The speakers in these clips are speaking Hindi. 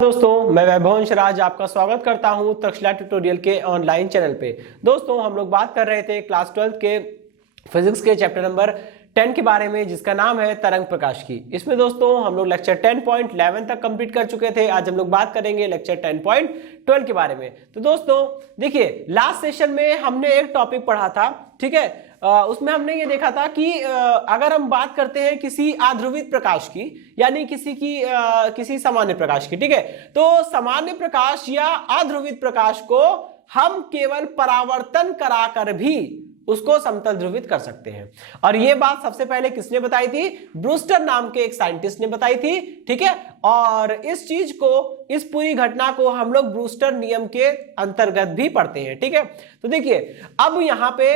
दोस्तों मैं वैभव राज आपका स्वागत करता हूं तक्षशिला ट्यूटोरियल के ऑनलाइन चैनल पे। दोस्तों हम लोग बात कर रहे थे क्लास 12 के फिजिक्स के चैप्टर नंबर 10 के बारे में, जिसका नाम है तरंग प्रकाश की। इसमें दोस्तों हम लोग लेक्चर 10.11 तक कंप्लीट कर चुके थे। आज हम लोग बात करेंगे लेक्चर 10.12 के बारे में। तो दोस्तों देखिए, लास्ट सेशन में हमने एक टॉपिक पढ़ा था, ठीक है। उसमें हमने ये देखा था कि अगर हम बात करते हैं किसी आध्रुवित प्रकाश की, यानी किसी सामान्य प्रकाश की, ठीक है, तो सामान्य प्रकाश या आध्रुवित प्रकाश को हम केवल परावर्तन कराकर भी उसको समतल ध्रुवित कर सकते हैं। और यह बात सबसे पहले किसने बताई थी? ब्रूस्टर नाम के एक साइंटिस्ट ने बताई थी, ठीक है। और इस चीज को, इस पूरी घटना को हम लोग ब्रूस्टर नियम के अंतर्गत भी पढ़ते हैं, ठीक है। तो देखिए, अब यहां पे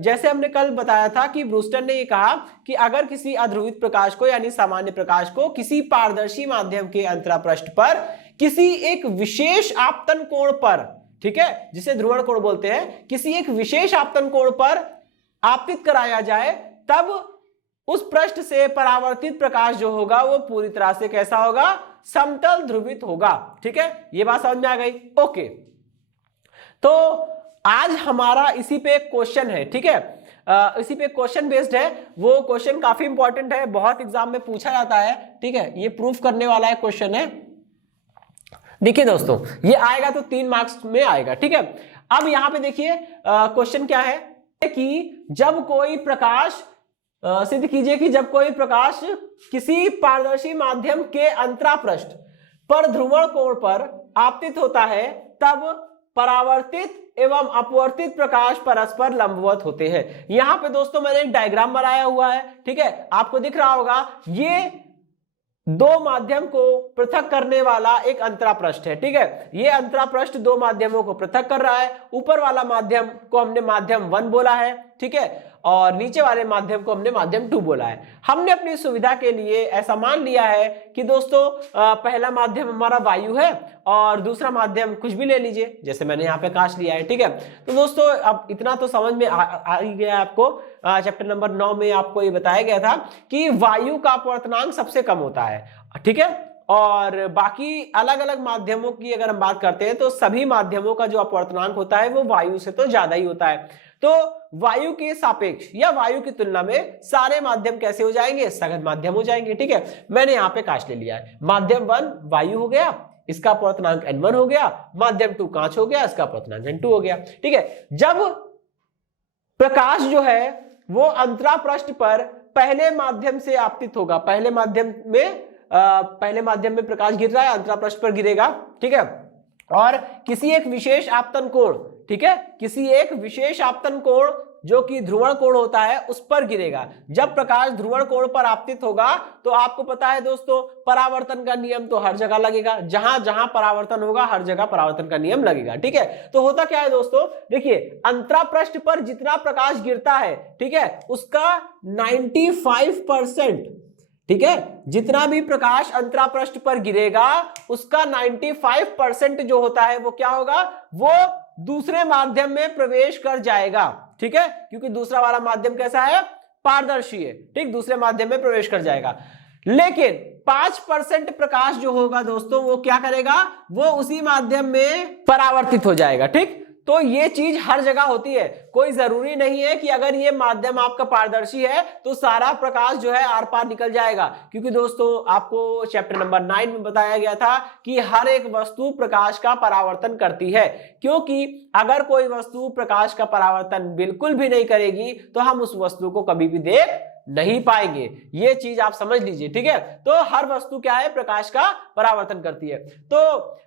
जैसे हमने कल बताया था कि ब्रूस्टर ने ये कहा कि अगर किसी अध्रुवित प्रकाश को यानी सामान्य प्रकाश को किसी पारदर्शी माध्यम के अंतरापृष्ठ पर किसी एक विशेष आपतन कोण पर, ठीक है, जिसे ध्रुवण कोण बोलते हैं, किसी एक विशेष आपतन कोण पर आपतित कराया जाए, तब उस पृष्ठ से परावर्तित प्रकाश जो होगा वो पूरी तरह से कैसा होगा? समतल ध्रुवित होगा, ठीक है। ये बात समझ में आ गई? ओके, तो आज हमारा इसी पे क्वेश्चन है, ठीक है। इसी पे क्वेश्चन बेस्ड है। वो क्वेश्चन काफी इंपॉर्टेंट है, बहुत एग्जाम में पूछा जाता है, ठीक है। ये प्रूफ करने वाला है क्वेश्चन है। देखिए दोस्तों, ये आएगा तो 3 मार्क्स में आएगा, ठीक है। अब यहां पे देखिए क्वेश्चन क्या है कि जब कोई प्रकाश सिद्ध कीजिए कि जब कोई प्रकाश किसी पारदर्शी माध्यम के अंतरापृष्ठ पर ध्रुवण कोण पर आपतित होता है, तब परावर्तित एवं अपवर्तित प्रकाश परस्पर लंबवत होते हैं। यहां पे दोस्तों मैंने एक डायग्राम बनाया हुआ है, ठीक है, आपको दिख रहा होगा। ये दो माध्यम को पृथक करने वाला एक अंतरापृष्ठ है, ठीक है। ये अंतरापृष्ठ दो माध्यमों को पृथक कर रहा है। ऊपर वाला माध्यम को हमने माध्यम 1 बोला है, ठीक है, और नीचे वाले माध्यम को हमने माध्यम 2 बोला है। हमने अपनी सुविधा के लिए ऐसा मान लिया है कि दोस्तों पहला माध्यम हमारा वायु है और दूसरा माध्यम कुछ भी ले लीजिए, जैसे मैंने यहाँ पे कांच लिया है, ठीक है। तो दोस्तों अब इतना तो समझ में आ ही गया आपको। चैप्टर नंबर 9 में आपको ये बताया गया था कि वायु का अपवर्तनांक सबसे कम होता है, ठीक है। और बाकी अलग अलग माध्यमों की अगर हम बात करते हैं तो सभी माध्यमों का जो अपवर्तनांक होता है वो वायु से तो ज्यादा ही होता है। तो वायु के सापेक्ष या वायु की तुलना में सारे माध्यम कैसे हो जाएंगे? सघन माध्यम हो जाएंगे, ठीक है। मैंने यहाँ पे कांच ले लिया है। माध्यम 1 वायु हो गया, इसका अपवर्तनांक N1 हो गया। माध्यम 2 कांच हो गया, इसका अपवर्तनांक N2 हो गया, ठीक है। जब प्रकाश जो है वो अंतरापृष्ठ पर पहले माध्यम से आपतित होगा, पहले माध्यम में प्रकाश गिर रहा है, अंतरापृष्ठ पर गिरेगा, ठीक है, और किसी एक विशेष आपतन कोण, ठीक है, किसी एक विशेष आपतन कोण जो कि ध्रुवण कोण होता है उस पर गिरेगा। जब प्रकाश ध्रुवण कोण पर आपतित होगा तो आपको पता है दोस्तों, परावर्तन का नियम तो हर जगह लगेगा। जहां जहां परावर्तन होगा हर जगह परावर्तन का नियम लगेगा, ठीक है। तो होता क्या है दोस्तों, देखिए, अंतरापृष्ठ पर जितना प्रकाश गिरता है, ठीक है, उसका 95%, ठीक है, जितना भी प्रकाश अंतरापृष्ठ पर गिरेगा उसका 95% जो होता है वो क्या होगा? वो दूसरे माध्यम में प्रवेश कर जाएगा, ठीक है, क्योंकि दूसरा वाला माध्यम कैसा है? पारदर्शी है, ठीक, दूसरे माध्यम में प्रवेश कर जाएगा। लेकिन 5% प्रकाश जो होगा दोस्तों वो क्या करेगा? वो उसी माध्यम में परावर्तित हो जाएगा, ठीक। तो ये चीज हर जगह होती है। कोई जरूरी नहीं है कि अगर ये माध्यम आपका पारदर्शी है तो सारा प्रकाश जो है आर पार निकल जाएगा, क्योंकि दोस्तों आपको चैप्टर नंबर 9 में बताया गया था कि हर एक वस्तु प्रकाश का परावर्तन करती है। क्योंकि अगर कोई वस्तु प्रकाश का परावर्तन बिल्कुल भी नहीं करेगी तो हम उस वस्तु को कभी भी देख नहीं पाएंगे। ये चीज आप समझ लीजिए, ठीक है। तो हर वस्तु क्या है? प्रकाश का परावर्तन करती है। तो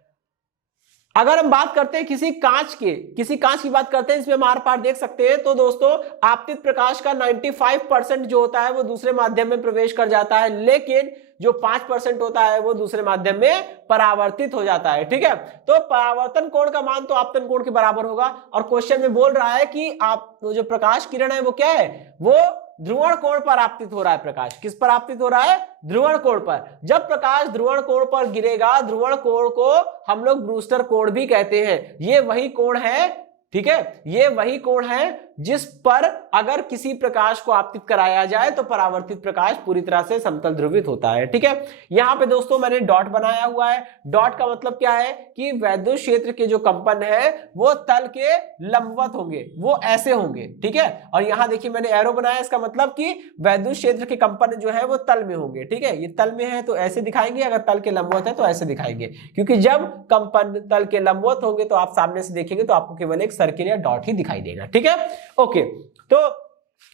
अगर हम बात करते हैं किसी कांच की बात करते हैं, इसमें हम आर पार देख सकते हैं, तो दोस्तों आपतित प्रकाश का 95% जो होता है वो दूसरे माध्यम में प्रवेश कर जाता है, लेकिन जो 5% होता है वो दूसरे माध्यम में परावर्तित हो जाता है, ठीक है। तो परावर्तन कोण का मान तो आपतन कोण के बराबर होगा। और क्वेश्चन में बोल रहा है कि आप जो प्रकाश किरण है वो क्या है? वो ध्रुवण कोण पर आपतित हो रहा है। प्रकाश किस पर आपतित हो रहा है? ध्रुवण कोण पर। जब प्रकाश ध्रुवण कोण पर गिरेगा, ध्रुवण कोण को हम लोग ब्रूस्टर कोण भी कहते हैं। ये वही कोण है, ठीक है, ये वही कोण है जिस पर अगर किसी प्रकाश को आपतित कराया जाए तो परावर्तित प्रकाश पूरी तरह से समतल ध्रुवित होता है। ठीक है, यहां पे दोस्तों मैंने डॉट बनाया हुआ है। डॉट का मतलब क्या है कि वैद्युत क्षेत्र के जो कंपन है वो तल के लंबवत होंगे, वो ऐसे होंगे। ठीक है, और यहां देखिए मैंने एरो बनाया, इसका मतलब कि वैद्युत क्षेत्र के कंपन जो है वो तल में होंगे। ठीक है, ये तल में है तो ऐसे दिखाएंगे, अगर तल के लंबवत है तो ऐसे दिखाएंगे, क्योंकि जब कंपन तल के लंबवत होंगे तो आप सामने से देखेंगे तो आपको केवल एक सर्किल या डॉट ही दिखाई देगा। ठीक है, ओके। तो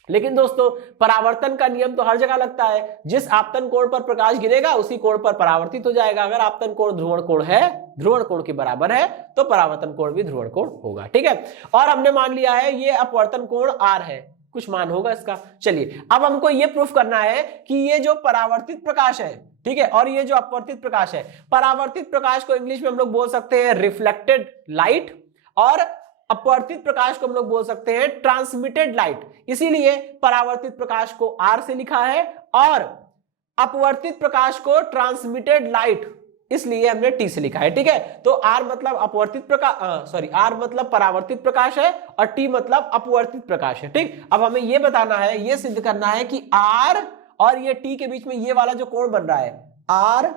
लेकिन दोस्तों परावर्तन का नियम तो हर जगह लगता है, जिस आपतन कोण पर प्रकाश गिरेगा उसी कोण पर परावर्तित हो जाएगा। अगर आपतन कोण ध्रुवण कोण है, ध्रुवण कोण के बराबर है, तो परावर्तन कोण भी ध्रुवण कोण होगा। ठीक है, और हमने मान लिया है ये अपवर्तन कोण R है, कुछ मान होगा इसका। चलिए अब हमको ये प्रूफ करना है कि ये जो परावर्तित प्रकाश है, ठीक है, और ये जो अपवर्तित प्रकाश है, परावर्तित प्रकाश को इंग्लिश में हम लोग बोल सकते हैं रिफ्लेक्टेड लाइट, और अपवर्तित प्रकाश को हम लोग बोल सकते हैं ट्रांसमिटेड लाइट। इसीलिए परावर्तित प्रकाश को R से लिखा है और अपवर्तित प्रकाश को ट्रांसमिटेड लाइट इसलिए हमने T से लिखा है। ठीक है, तो R मतलब अपवर्तित प्रकाश, R मतलब परावर्तित प्रकाश है और T मतलब अपवर्तित प्रकाश है। ठीक, अब हमें यह बताना है, यह सिद्ध करना है कि R और ये T के बीच में ये वाला जो कोण बन रहा है, R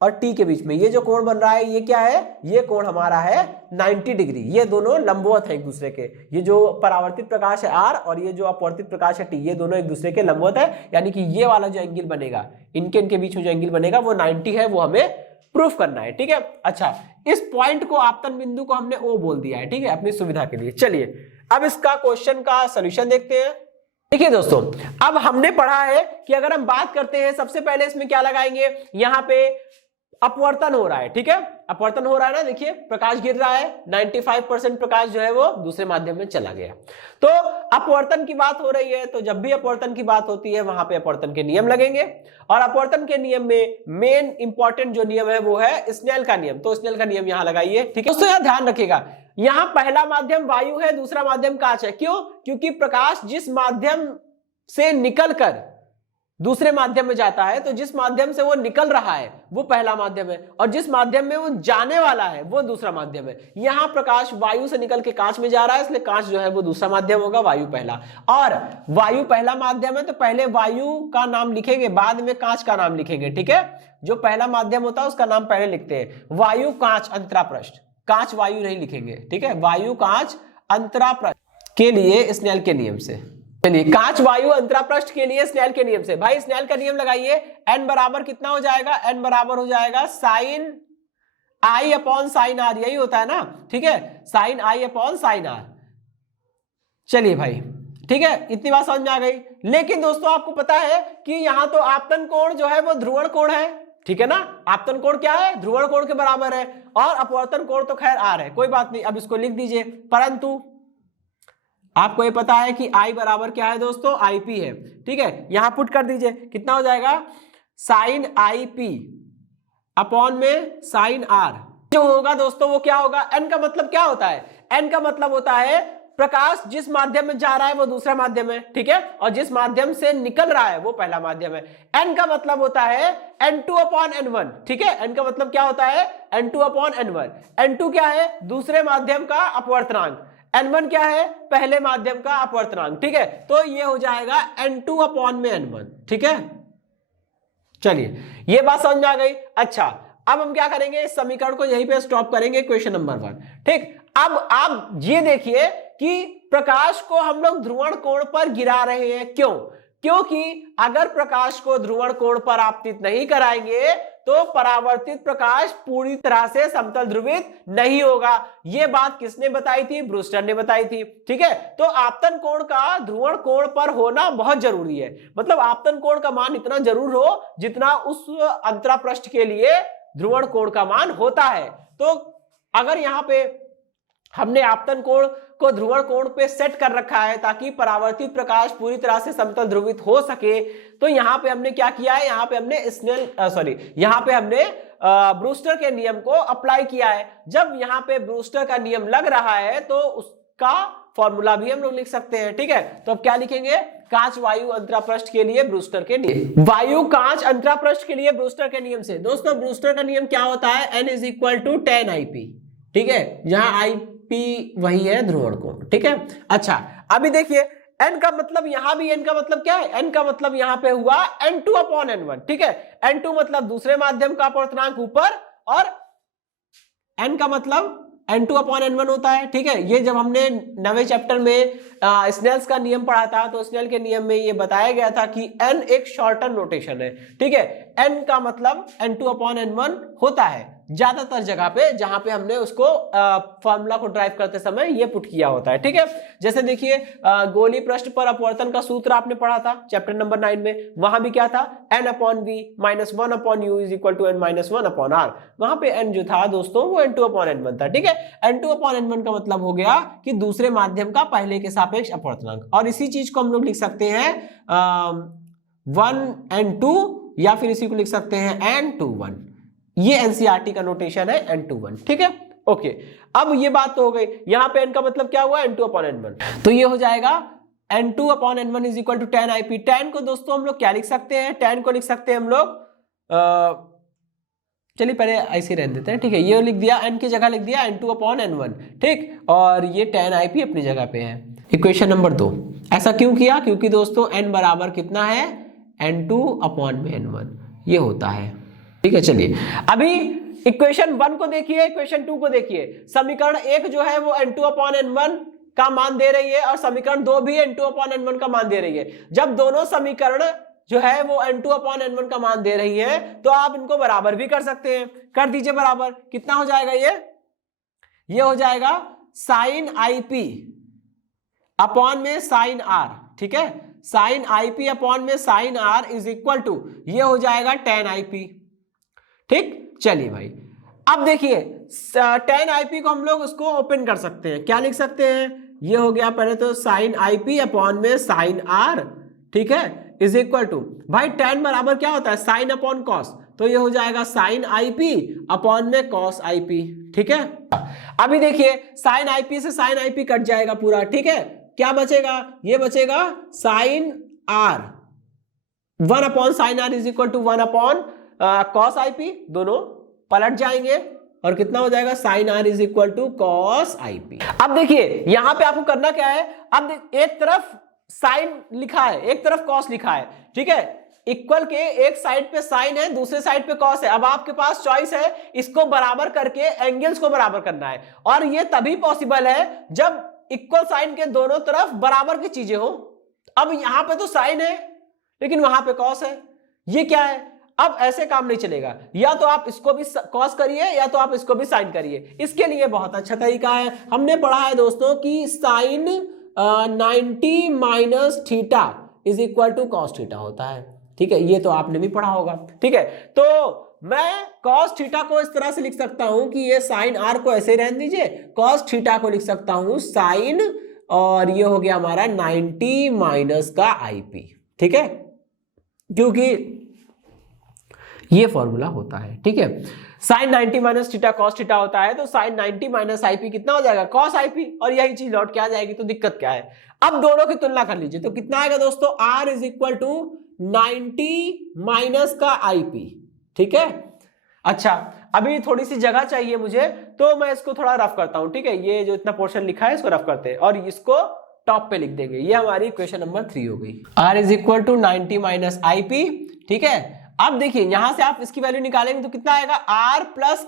और T के बीच में ये जो कोण बन रहा है, ये क्या है, ये कोण हमारा है 90 डिग्री। ये दोनों लंबवत है एक दूसरे के। ये जो परावर्तित प्रकाश है R और ये जो अपवर्तित प्रकाश है T, ये दोनों एक दूसरे के लंबवत है, यानी कि ये वाला जो एंगल बनेगा, इनके बीच में जो एंगल बनेगा वो 90 है, वो हमें प्रूफ करना है। ठीक है, अच्छा, इस पॉइंट को आपतन बिंदु को हमने O बोल दिया है। ठीक है, अपनी सुविधा के लिए। चलिए अब इसका क्वेश्चन का सोल्यूशन देखते हैं। देखिए दोस्तों, अब हमने पढ़ा है कि अगर हम बात करते हैं, सबसे पहले इसमें क्या लगाएंगे, यहां पे अपवर्तन हो रहा है। ठीक है, अपवर्तन हो रहा है ना, देखिए प्रकाश गिर रहा है, 95% प्रकाश जो है वो दूसरे माध्यम में चला गया। तो अपवर्तन की बात हो रही है, तो जब भी अपवर्तन की बात होती है वहां पे अपवर्तन के नियम लगेंगे, और अपवर्तन के नियम में मेन इंपॉर्टेंट जो नियम है वो है स्नेल का नियम। तो स्नेल का नियम यहां लगाइए। ठीक है दोस्तों, यहां ध्यान रखिएगा, यहां पहला माध्यम वायु है, दूसरा माध्यम कांच है। क्यों? क्योंकि प्रकाश जिस माध्यम से निकलकर दूसरे माध्यम में जाता है, तो जिस माध्यम से वो निकल रहा है वो पहला माध्यम है, और जिस माध्यम में वो जाने वाला है वो दूसरा माध्यम है। यहां प्रकाश वायु से निकल के कांच में जा रहा है, इसलिए कांच जो है वो दूसरा माध्यम होगा, वायु पहला। और वायु पहला माध्यम है तो पहले वायु का नाम लिखेंगे, बाद में कांच का नाम लिखेंगे। ठीक है, जो पहला माध्यम होता है उसका नाम पहले लिखते हैं। वायु कांच अंतरापृष्ठ, कांच वायु नहीं लिखेंगे। ठीक है, वायु कांच अंतरापृष्ठ के लिए स्नेल के नियम से। चलिए, कांच वायु अंतरापृष्ठ के लिए स्नेल के नियम से। भाई स्नेल का नियम लगाइए, n बराबर कितना हो जाएगा, n बराबर हो जाएगा sine I upon sine R, यही होता है ना। ठीक है, sine I upon sine R। चलिए भाई, ठीक है, इतनी बात समझ में आ गई। लेकिन दोस्तों आपको पता है कि यहां तो आपतन कोण जो है वो ध्रुवण कोण है। ठीक है ना, आपतन कोण क्या है, ध्रुवण कोण के बराबर है, और अपवर्तन कोण तो खैर R है, कोई बात नहीं, अब इसको लिख दीजिए। परंतु आपको ये पता है कि I बराबर क्या है दोस्तों, IP है। ठीक है, यहां पुट कर दीजिए, कितना हो जाएगा, साइन IP अपॉन में साइन R। जो होगा दोस्तों वो क्या होगा, n का मतलब क्या होता है, n का मतलब होता है प्रकाश जिस माध्यम में जा रहा है वो दूसरा माध्यम है। ठीक है, और जिस माध्यम से निकल रहा है वो पहला माध्यम है। n का मतलब होता है n2 अपॉन n1। ठीक है, n का मतलब क्या होता है, n2 अपॉन n1। n2 क्या है, दूसरे माध्यम का अपवर्तनांक, n1 क्या है, पहले माध्यम का अपवर्तनांक। ठीक है, तो ये हो जाएगा n2 अपॉन में n1। ठीक है, चलिए ये बात समझ में आ गई। अच्छा, अब हम क्या करेंगे, इस समीकरण को यहीं पे स्टॉप करेंगे, क्वेश्चन नंबर 1। ठीक, अब आप ये देखिए कि प्रकाश को हम लोग ध्रुवण कोण पर गिरा रहे हैं। क्यों? क्योंकि अगर प्रकाश को ध्रुवण कोण पर आपतित नहीं कराएंगे तो परावर्तित प्रकाश पूरी तरह से समतल ध्रुवित नहीं होगा। यह बात किसने बताई थी, ब्रूस्टर ने बताई थी। ठीक है, तो आपतन कोण का ध्रुवण कोण पर होना बहुत जरूरी है। मतलब आपतन कोण का मान इतना जरूर हो जितना उस अंतरापृष्ठ के लिए ध्रुवण कोण का मान होता है। तो अगर यहां पे हमने आपतन कोण को ध्रुवण कोण पे सेट कर रखा है ताकि परावर्तित प्रकाश पूरी तरह से समतल ध्रुवित हो सके, तो यहां पे हमने क्या किया है, यहां पे हमने यहां पे हमने ब्रूस्टर के नियम को अप्लाई किया है। जब यहां पे ब्रूस्टर का नियम लग रहा है तो उसका फॉर्मूला भी हम लोग लिख सकते हैं। ठीक है, तो अब क्या लिखेंगे, कांच वायु अंतरापृष्ठ के लिए ब्रूस्टर के नियम, वायु कांच अंतरापृष्ठ के लिए ब्रूस्टर के नियम से। दोस्तों ब्रूस्टर का नियम क्या होता है, n = 10 IP। ठीक है, जहां IP P वही है ध्रुवण कोण, ठीक है। अच्छा अभी देखिए n का मतलब यहां भी n का मतलब क्या है, n का मतलब यहां पे हुआ n2 अपॉन n1, ठीक है। n2 मतलब दूसरे माध्यम का अपवर्तनांक ऊपर और n का मतलब n2 अपॉन n1 होता है, ठीक है। ये जब हमने 9वें चैप्टर में स्नेल्स का नियम पढ़ा था तो स्नेल के नियम में ये बताया गया था कि n एक शॉर्टर नोटेशन है, ठीक है। n का मतलब n2 अपॉन n1 होता है ज्यादातर जगह पे जहां पे हमने उसको फॉर्मूला को ड्राइव करते समय ये पुट किया होता है, ठीक है। जैसे देखिए गोली पृष्ठ पर अपवर्तन का सूत्र आपने पढ़ा था चैप्टर नंबर 9 में, वहां भी क्या था n upon v minus 1 upon u is equal to n minus 1 upon r। वहां पे n जो था दोस्तों वो n2 अपॉन n1 था, ठीक है। n2 अपॉन n1 का मतलब हो गया कि दूसरे माध्यम का पहले के सापेक्ष अपवर्तनांक, और इसी चीज को हम लोग लिख सकते हैं 1n2 या फिर इसी को लिख सकते हैं n21। ये एनसीईआरटी का नोटेशन है n21, ठीक है। ओके अब ये बात तो हो गई, यहां पे n का मतलब क्या हुआ n2 अपॉन n1, तो ये हो जाएगा n2 upon n1 is equal to 10 IP। 10 को दोस्तों हम लोग क्या लिख सकते हैं, 10 को लिख सकते हैं हम लोग चलिए पहले ऐसे रहने देते हैं, ठीक है। ये लिख दिया n की जगह लिख दिया n2 अपॉन n1, ठीक, और ये 10 IP अपनी जगह पे है। इक्वेशन नंबर 2, ऐसा क्यों किया, क्योंकि दोस्तों n बराबर कितना है n2 अपॉन में n1 ये होता है, ठीक है। चलिए अभी इक्वेशन 1 को देखिए, इक्वेशन 2 को देखिए। समीकरण 1 जो है वो n2 अपॉन n1 का मान दे रही है और समीकरण 2 भी n2 अपॉन n1 का मान दे रही है। जब दोनों समीकरण जो है वो n2 अपॉन n1 का मान दे रही है तो आप इनको बराबर भी कर सकते हैं, कर दीजिए बराबर। कितना हो जाएगा ये हो जाएगा साइन IP अपॉन में साइन R, ठीक है। साइन IP अपॉन में sine R is equal to ये हो जाएगा 10 IP, ठीक। चलिए भाई अब देखिए 10 IP को हम लोग उसको ओपन कर सकते हैं, क्या लिख सकते हैं, ये हो गया पहले तो साइन IP अपॉन में साइन R, ठीक है, इज इक्वल टू भाई 10 बराबर क्या होता है साइन अपॉन कॉस, तो ये हो जाएगा साइन IP अपॉन में कॉस IP, ठीक है। अभी देखिए साइन IP से साइन IP कट जाएगा पूरा, ठीक है। क्या बचेगा, ये बचेगा sine R, 1 upon sine R is equal to 1 upon cos IP, दोनों पलट जाएंगे और कितना हो जाएगा sine R is equal to cos IP। अब देखिए यहां पे आपको करना क्या है, अब एक तरफ साइन लिखा है एक तरफ कॉस लिखा है, ठीक है। इक्वल के एक साइड पे साइन है दूसरे साइड पे कॉस है। अब आपके पास चॉइस है इसको बराबर करके एंगल्स को बराबर करना है, और ये तभी पॉसिबल है जब इक्वल साइन के दोनों तरफ बराबर की चीजें हो। अब यहां पे तो साइन है लेकिन वहां पे कॉस है, ये क्या है, अब ऐसे काम नहीं चलेगा, या तो आप इसको भी कॉस करिए या तो आप इसको भी साइन करिए। इसके लिए बहुत अच्छा तरीका है, हमने पढ़ा है दोस्तों कि sine 90 minus theta is equal to cos theta होता है, ठीक है। ये तो आपने भी पढ़ा होगा, ठीक है। तो मैं कॉस थीटा को इस तरह से लिख सकता हूं कि ये साइन R को ऐसे रहने दीजिए, कॉस थीटा को लिख सकता हूं साइन, और ये हो गया हमारा 90 माइनस का IP, ठीक है, क्योंकि ये फॉर्मूला होता है, ठीक है। Sine 90 minus theta cos theta होता है, तो साइन 90 माइनस IP कितना हो जाएगा कॉस IP, और यही चीज लौट के आ जाएगी, तो दिक्कत क्या है। अब दोनों की तुलना कर लीजिए तो कितना आएगा दोस्तों, R is equal to 90 minus का IP, ठीक है। अच्छा अभी थोड़ी सी जगह चाहिए मुझे, तो मैं इसको थोड़ा रफ करता हूं, ठीक है। ये जो इतना पोर्शन लिखा है इसको रफ करते हैं और इसको टॉप पे लिख देंगे। ये हमारी इक्वेशन नंबर 3 हो गई, R is equal to 90 minus IP, ठीक है। अब देखिए यहां से आप इसकी वैल्यू निकालेंगे तो कितना आएगा, R plus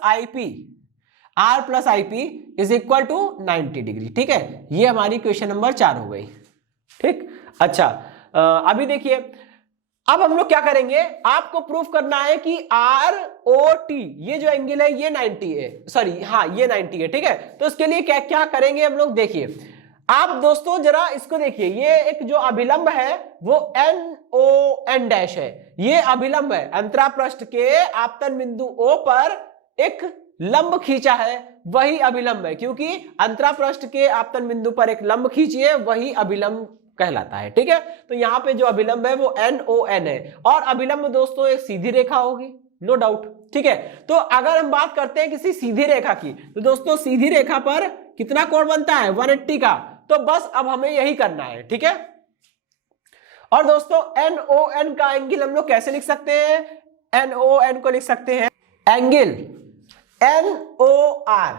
IP is equal to 90 degree, ठीक है। ये हमारी क्वेश्चन नंबर 4 हो गई, ठीक। अच्छा अभी देखिए अब हम लोग क्या करेंगे, आपको प्रूफ करना है कि ROT ये जो एंगल है ये 90 है, सॉरी हाँ ये 90 है, ठीक है। तो उसके लिए क्या क्या करेंगे हम लोग, देखिए आप दोस्तों जरा इसको देखिए, ये एक जो अभिलंब है वो NON डैश है, ये अभिलंब है, अंतरा पृष्ठ के आपतन बिंदु O पर एक लंब खींचा है वही अभिलंब है, क्योंकि अंतरा पृष्ठ के आपतन बिंदु पर एक लंब खींचिए वही अभिलंब कहलाता है, ठीक है। तो यहाँ पे जो अभिलंब है वो NON है, और अभिलंब दोस्तों एक सीधी रेखा होगी, नो डाउट, ठीक है। तो अगर हम बात करते हैं किसी सीधी रेखा की, तो दोस्तों सीधी रेखा पर कितना कोण बनता है 180 का, तो बस अब हमें यही करना है, ठीक है। और दोस्तों NON का एंगल हम लोग कैसे लिख सकते हैं, NON को लिख सकते हैं एंगल NOR,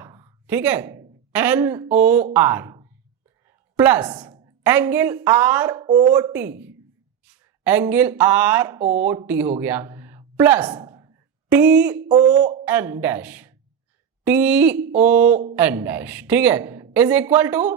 ठीक है, NOR plus angle ROT, angle ROT हो गया, plus TON dash, TON dash, ठीक है, इज इक्वल टू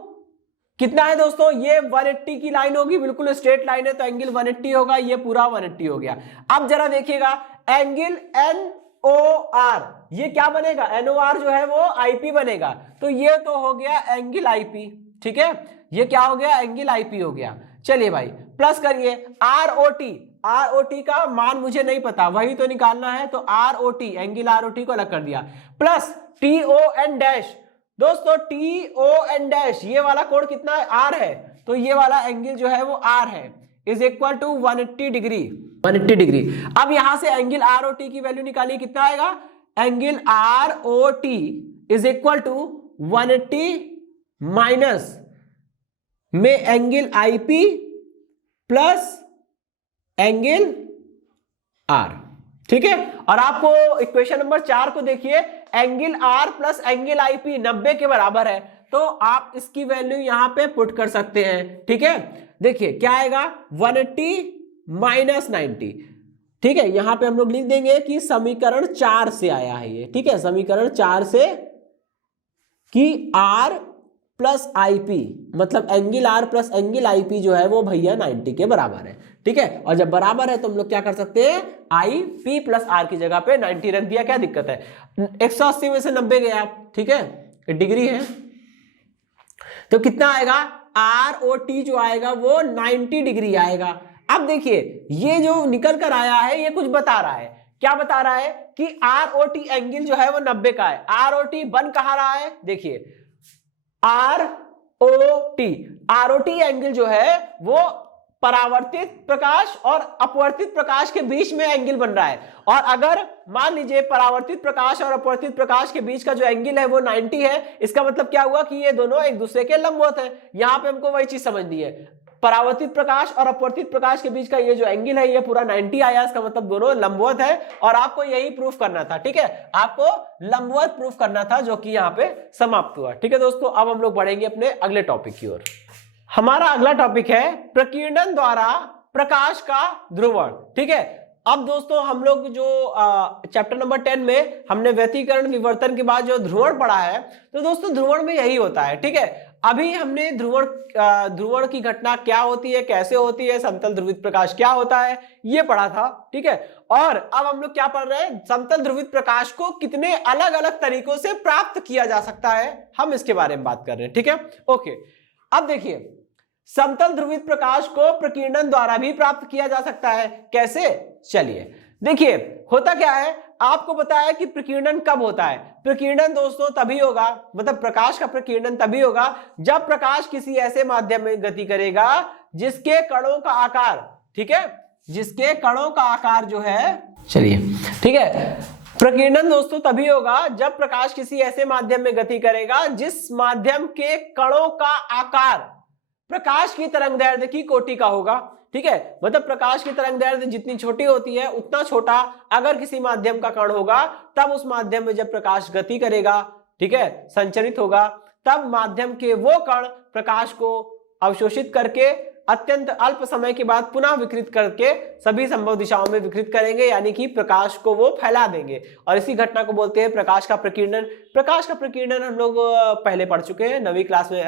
कितना है दोस्तों, ये 180 की लाइन होगी, बिल्कुल स्ट्रेट लाइन है तो एंगल 180 होगा, ये पूरा 180 हो गया। अब जरा देखिएगा एंगल NOR ये क्या बनेगा, NOR जो है वो IP बनेगा, तो ये तो हो गया एंगल IP, ठीक है, ये क्या हो गया, एंगल IP हो गया। चलिए भाई प्लस करिए ROT का मान मुझे नहीं पता, वही तो निकालना है, तो ROT एंगल ROT को अलग कर दिया, प्लस TON डैश, दोस्तों TON डैश ये वाला कोण कितना है, R है, तो ये वाला एंगल जो है वो R है, is equal to 180 degree, 180 degree. अब यहां से एंगल ROT की वैल्यू निकालिए, कितना आएगा, angle ROT is equal to 180 minus में angle IP plus angle R, ठीक है। और आपको इक्वेशन नंबर 4 को देखिए, angle R plus angle IP 90 के बराबर है, तो आप इसकी वैल्यू यहां पे पुट कर सकते हैं, ठीक है। देखिए क्या आएगा, 180 माइनस 90, ठीक है, यहां पे हम लोग लिख देंगे कि समीकरण 4 से आया है ये, ठीक है, समीकरण 4 से कि R प्लस IP मतलब angle R plus angle IP जो है वो भैया 90 के बराबर है, ठीक है। और जब बराबर है तो हम लोग क्या कर सकते हैं, IP प्लस R की जगह पे 90 रख दिया, क्या दिक्कत है, 180 में से 90 गया, ठीक है, डिग्री है, तो कितना आएगा, ROT जो आएगा वो 90 डिग्री आएगा। अब देखिए ये जो निकल कर आया है ये कुछ बता रहा है, क्या बता रहा है कि ROT एंगल जो है वो 90 का है। ROT बन कहां रहा है, देखिए ROT एंगल जो है वो परावर्तित प्रकाश और अपवर्तित प्रकाश के बीच में एंगल बन रहा है, और अगर मान लीजिए परावर्तित प्रकाश और अपवर्तित प्रकाश के बीच का जो एंगल है वो 90 है, इसका मतलब क्या हुआ कि ये दोनों एक दूसरे के लंबवत है। यहां पे हमको वही चीज समझनी है, परावर्तित प्रकाश और अपवर्तित प्रकाश के बीच का ये जो एंगल है ये पूरा 90 आया, इसका मतलब दोनों लंबवत है, और आपको यही प्रूफ करना था, ठीक है, आपको लंबवत प्रूफ करना था, जो कि यहाँ पे समाप्त हुआ, ठीक है दोस्तों। अब हम लोग बढ़ेंगे अपने अगले टॉपिक की ओर। हमारा अगला टॉपिक है प्रकीर्णन द्वारा प्रकाश का ध्रुवण, ठीक है। अब दोस्तों हम लोग जो चैप्टर नंबर 10 में हमने व्यतिकरण विवर्तन के बाद जो ध्रुवण पढ़ा है, तो दोस्तों ध्रुवण में यही होता है, ठीक है। अभी हमने ध्रुवण की घटना क्या होती है, कैसे होती है, समतल ध्रुवित प्रकाश क्या होता है, ये पढ़ा था, ठीक है। और अब हम लोग क्या पढ़ रहे हैं, समतल ध्रुवित प्रकाश को कितने अलग अलग तरीकों से प्राप्त किया जा सकता है, हम इसके बारे में बात कर रहे हैं, ठीक है, ओके। अब देखिए समतल ध्रुवित प्रकाश को प्रकीर्णन द्वारा भी प्राप्त किया जा सकता है, कैसे, चलिए देखिए होता क्या है, आपको पता है कि प्रकीर्णन कब होता है। प्रकीर्णन दोस्तों तभी होगा, मतलब प्रकाश का प्रकीर्णन तभी होगा जब प्रकाश किसी ऐसे माध्यम में गति करेगा जिसके कणों का आकार, ठीक है, जिसके कणों का आकार जो है, चलिए ठीक है, प्रकीर्णन दोस्तों तभी होगा जब प्रकाश किसी ऐसे माध्यम में गति करेगा जिस माध्यम के कणों का आकार प्रकाश की तरंगदैर्ध्य की कोटि का होगा, ठीक है, मतलब प्रकाश की तरंगदैर्ध्य जितनी छोटी होती है उतना छोटा अगर किसी माध्यम का कण होगा, तब उस माध्यम में जब प्रकाश गति करेगा, ठीक है, संचरित होगा, तब माध्यम के वो कण प्रकाश को अवशोषित करके अत्यंत अल्प समय के बाद पुनः विकृत करके सभी संभव दिशाओं में विकृत करेंगे, यानी कि प्रकाश को वो फैला देंगे, और इसी घटना को बोलते हैं प्रकाश का प्रकीर्णन। प्रकाश का प्रकीर्णन हम लोग पहले पढ़ चुके हैं, 9वीं क्लास में,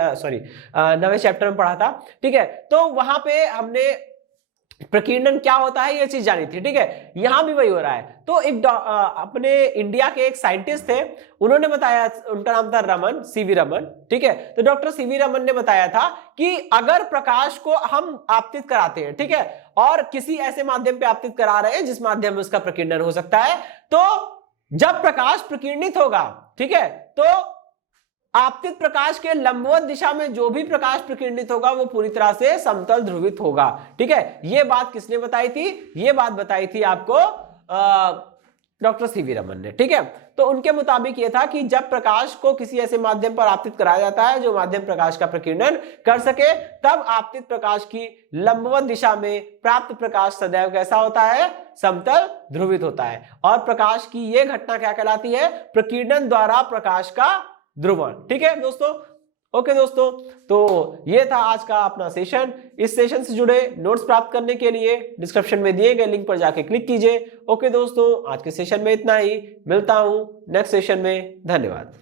9वें चैप्टर में पढ़ा था, ठीक है। तो वहां पे हमने प्रकीर्णन क्या होता है ये चीज जानी थी, ठीक है, यहां भी वही हो रहा है। तो एक अपने इंडिया के एक साइंटिस्ट थे, उन्होंने बताया, उनका नाम था रमन, सीवी रमन, ठीक है। तो डॉक्टर सीवी रमन ने बताया था कि अगर प्रकाश को हम आपतित कराते हैं, ठीक है, और किसी ऐसे माध्यम पे आपतित करा रहे हैं जिस माध्यम में उसका प्रकीर्णन हो सकता है, तो जब प्रकाश प्रकीर्णित होगा, ठीक है, तो आपतित प्रकाश के लंबवत दिशा में जो भी प्रकाश प्रकीर्णित होगा वो पूरी तरह से समतल ध्रुवित होगा, ठीक है। ये बात किसने बताई थी, ये बात बताई थी आपको डॉक्टर सीवी रमन ने, ठीक है। तो उनके मुताबिक ये था कि जब प्रकाश को किसी ऐसे माध्यम पर आपतित कराया जाता है जो माध्यम प्रकाश का प्रकीर्णन कर सके, तब आपतित प्रकाश की लंबवत दिशा में प्राप्त प्रकाश सदैव कैसा होता है, समतल ध्रुवित होता है। और प्रकाश की यह घटना क्या कहलाती है, प्रकीर्णन द्वारा प्रकाश का ध्रुवण। ठीक है दोस्तों, ओके दोस्तों, तो ये था आज का अपना सेशन। इस सेशन से जुड़े नोट्स प्राप्त करने के लिए डिस्क्रिप्शन में दिए गए लिंक पर जाके क्लिक कीजिए। ओके दोस्तों, आज के सेशन में इतना ही, मिलता हूं नेक्स्ट सेशन में, धन्यवाद।